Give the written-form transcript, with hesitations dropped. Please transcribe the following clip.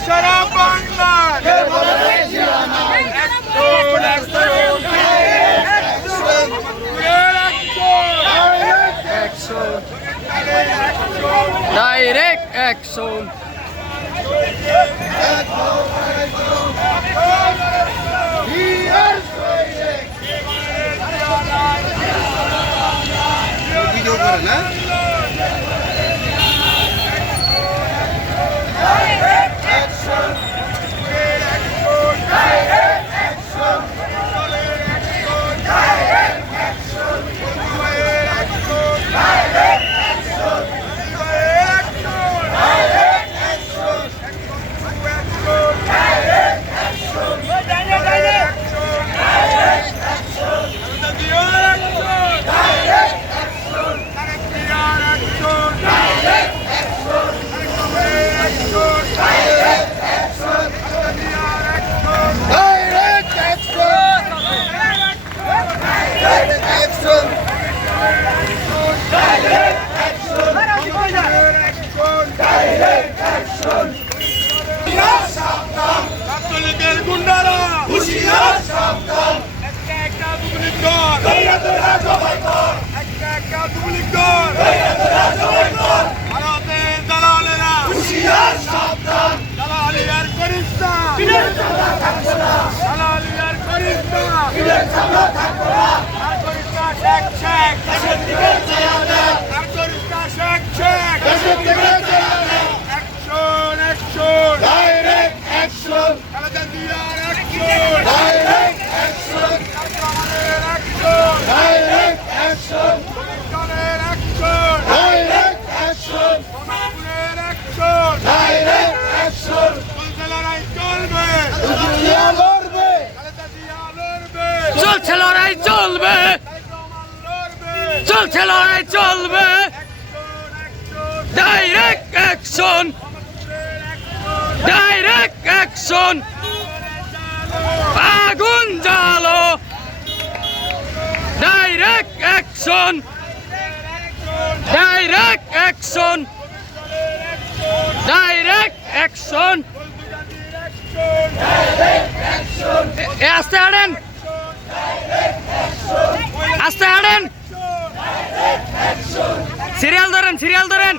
সারা Bangla direct action video করে না ছাত্রলীগের গুন্ডারা হুঁশিয়ার সাবধান একটা একটা দুবলি কর একটা একটা দুবলি কর ভারতের দালালেরা হুঁশিয়ার সাবধান দালালি আর করিস না দালালি আর করিস না আর করিস না শেখ শেখ দেশের দিকে আর করিস না শেখ শেখ দেশের দিকে action action direct action Khaleda জিয়ার অ্যাকশন ডাইরেক্ট অ্যাকশন আমাদের অ্যাকশন ডাইরেক্ট অ্যাকশন কমিশনের অ্যাকশন ডাইরেক্ট অ্যাকশন সোনাপুরের অ্যাকশন ডাইরেক্ট অ্যাকশন চলছে লড়াই চলবে জিয়া লড়বে খালেদা জিয়া লড়বে চলছে লড়াই চলবে চলছে লড়াই চলবে ডাইরেক্ট অ্যাকশন ডাইরেক্ট অ্যাকশন আগুন জ্বালো direct action direct action direct action আস্তে হাঁটেন আস্তে হাঁটেন সিরিয়াল ধরেন সিরিয়াল ধরেন